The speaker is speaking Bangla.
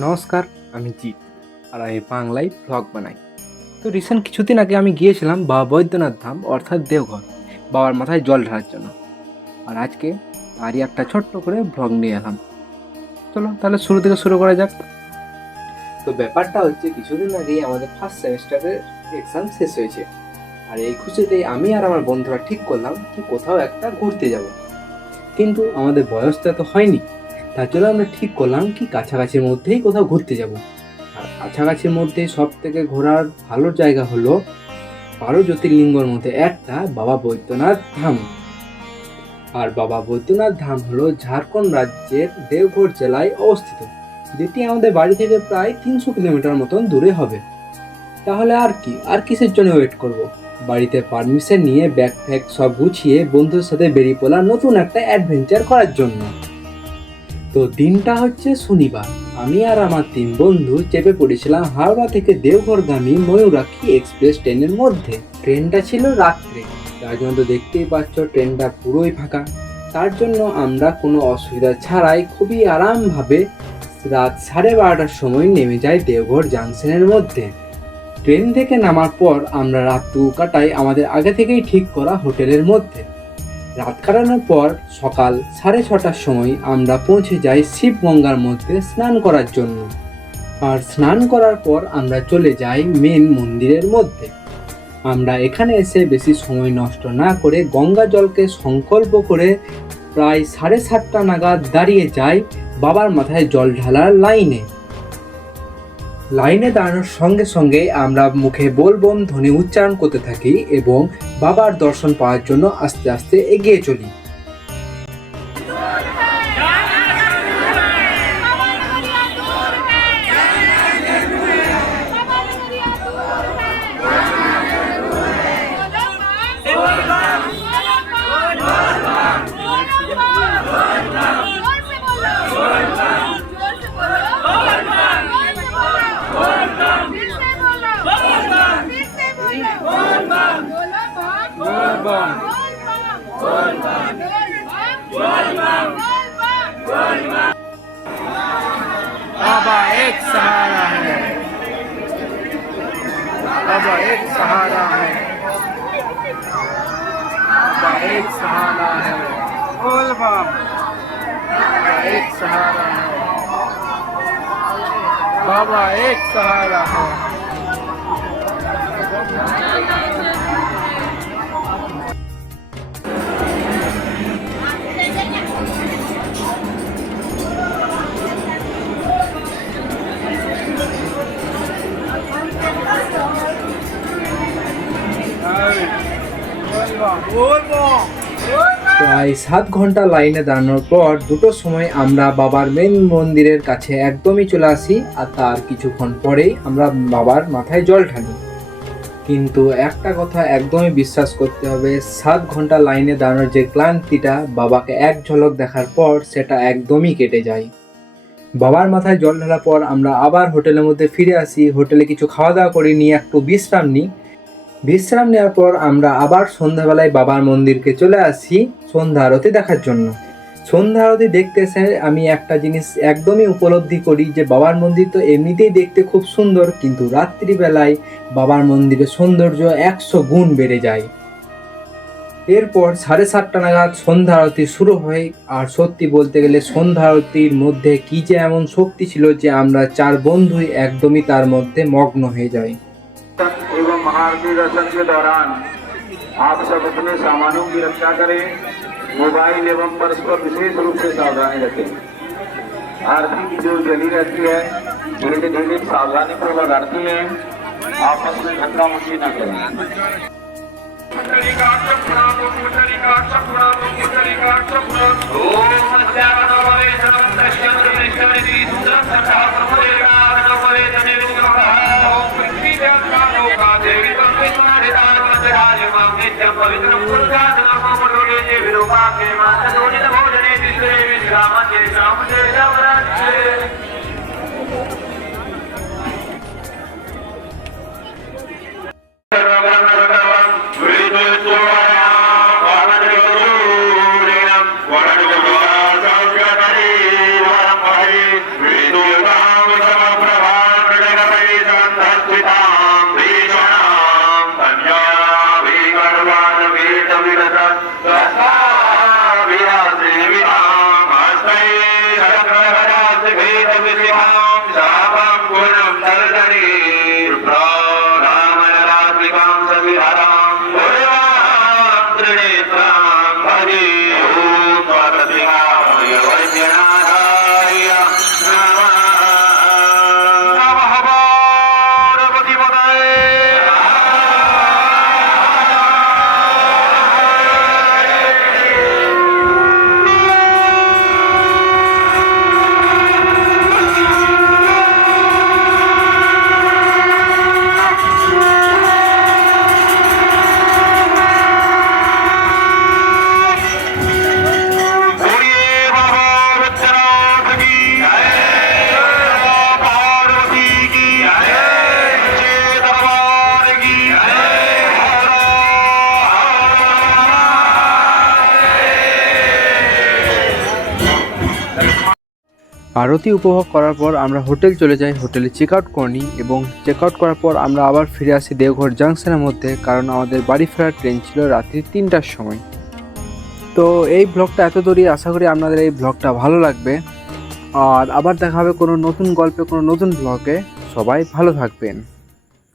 নমস্কার, আমি জিৎ আর আমি বাংলায় ব্লগ বানাই। তো রিসেন্ট কিছুদিন আগে আমি গিয়েছিলাম বাবা বৈদ্যনাথ ধাম অর্থাৎ দেওঘর, বাবার মাথায় জল ঢালার জন্য। আর আজকে তারই একটা ছোট্ট করে ব্লগ নিয়ে এলাম। চলো তাহলে শুরু থেকে শুরু করা যাক। তো ব্যাপারটা হচ্ছে, কিছুদিন আগেই আমাদের ফার্স্ট সেমিস্টারের এক্সাম শেষ হয়েছে। আর এই খুশিতেই আমি আর আমার বন্ধুরা ঠিক করলাম কি কোথাও একটা ঘুরতে যাব। কিন্তু আমাদের বয়সটা তো হয়নি, তার জন্য আমরা ঠিক করলাম কি কাছাকাছির মধ্যেই কোথাও ঘুরতে যাব। আর কাছাকাছির মধ্যে সব থেকে ঘোরার ভালো জায়গা হলো 12 জ্যোতির্লিঙ্গর মধ্যে একটা বাবা বৈদ্যনাথ ধাম। আর বাবা বৈদ্যনাথ ধাম হলো ঝাড়খণ্ড রাজ্যের দেওঘর জেলায় অবস্থিত, যেটি আমাদের বাড়ি থেকে প্রায় 300 কিলোমিটার মতন দূরে হবে। তাহলে আর কিসের জন্য ওয়েট করব? বাড়িতে পারমিশন নিয়ে ব্যাগ ফ্যাগ সব গুছিয়ে বন্ধুর সাথে বেরিয়ে পড়লাম নতুন একটা অ্যাডভেঞ্চার করার জন্য। তো দিনটা হচ্ছে শনিবার। আমি আর আমার 3 বন্ধু চেপে পড়েছিলাম হাওড়া থেকে দেওঘরগামী ময়ূরাক্ষী এক্সপ্রেস ট্রেনের মধ্যে। ট্রেনটা ছিল রাত্রে, তার জন্য তো দেখতেই পাচ্ছ ট্রেনটা পুরোই ফাঁকা। তার জন্য আমরা কোনো অসুবিধা ছাড়াই খুবই আরামভাবে রাত 12:30টার সময় নেমে যাই দেওঘর জাংশনের মধ্যে। ট্রেন থেকে নামার পর আমরা রাতটুকু কাটাই আমাদের আগে থেকেই ঠিক করা হোটেলের মধ্যে। রাত কাটানোর পর সকাল 6:30টার সময় আমরা পৌঁছে যাই শিবগঙ্গার মধ্যে স্নান করার জন্য। আর স্নান করার পর আমরা চলে যাই মেন মন্দিরের মধ্যে। আমরা এখানে এসে বেশি সময় নষ্ট না করে গঙ্গা জলকে সংকল্প করে প্রায় 7:30টা নাগাদ দাঁড়িয়ে যাই বাবার মাথায় জল ঢালার লাইনে দাঁড়ানোর সঙ্গে সঙ্গে আমরা মুখে বোলবম ধ্বনি উচ্চারণ করতে থাকি এবং বাবার দর্শন পাওয়ার জন্য আস্তে আস্তে এগিয়ে চলি। बाबा एक सहारा है, बाबा एक सहारा है, बाबा एक सहारा है, बोल बाबा एक सहारा है, बाबा एक सहारा है। প্রায় 7 ঘন্টা লাইনে দাঁড়ানোর পর 2টোর সময় আমরা বাবার মেন মন্দিরের কাছে একদমই চলে আসি। আর তার কিছুক্ষণ পরেই আমরা বাবার মাথায় জল ঢালি। কিন্তু একটা কথা একদমই বিশ্বাস করতে হবে, 7 ঘন্টা লাইনে দাঁড়ানোর যে ক্লান্তিটা বাবাকে এক ঝলক দেখার পর সেটা একদমই কেটে যায়। বাবার মাথায় জল ঢালার পর আমরা আবার হোটেলের মধ্যে ফিরে আসি। হোটেলে কিছু খাওয়া দাওয়া করে নিয়ে একটু বিশ্রাম নেওয়ার পর আমরা আবার সন্ধ্যাবেলায় বাবার মন্দিরকে চলে আসি সন্ধ্যা আরতি দেখার জন্য। সন্ধ্যা আরতি দেখতে এসে আমি একটা জিনিস একদমই উপলব্ধি করি যে বাবার মন্দির তো এমনিতেই দেখতে খুব সুন্দর, কিন্তু রাত্রিবেলায় বাবার মন্দিরের সৌন্দর্য 100 গুণ বেড়ে যায়। এরপর 7:30টা নাগাদ সন্ধ্যা আরতি শুরু হয়। আর সত্যি বলতে গেলে সন্ধ্যা আরতির মধ্যে কি যে এমন শক্তি ছিল যে আমরা 4 বন্ধুই একদমই তার মধ্যে মগ্ন হয়ে যাই। एवं महाआरती दर्शन के दौरान आप सब अपने सामानों की रक्षा करें, मोबाइल एवं पर्स पर विशेष रूप से सावधानी रखें। आरती की जो जली रहती है धीरे धीरे सावधानी पूर्वक आरती है, आपस में धक्का मुक्की न करें। আরতি উপভোগ করার পর আমরা হোটেল চলে যাই, হোটেলে চেক আউট করে নিই এবং চেক আউট করার পর আমরা আবার ফিরে আসি দেওঘর জাংশনের মধ্যে, কারণ আমাদের বাড়ি ফেরার ট্রেন ছিল রাত্রি 3টার সময়। তো এই ব্লগটা এত দূরই, আশা করি আপনাদের এই ব্লগটা ভালো লাগবে। আর আবার দেখা হবে কোনো নতুন গল্পে, কোনো নতুন ব্লগে। সবাই ভালো থাকবেন।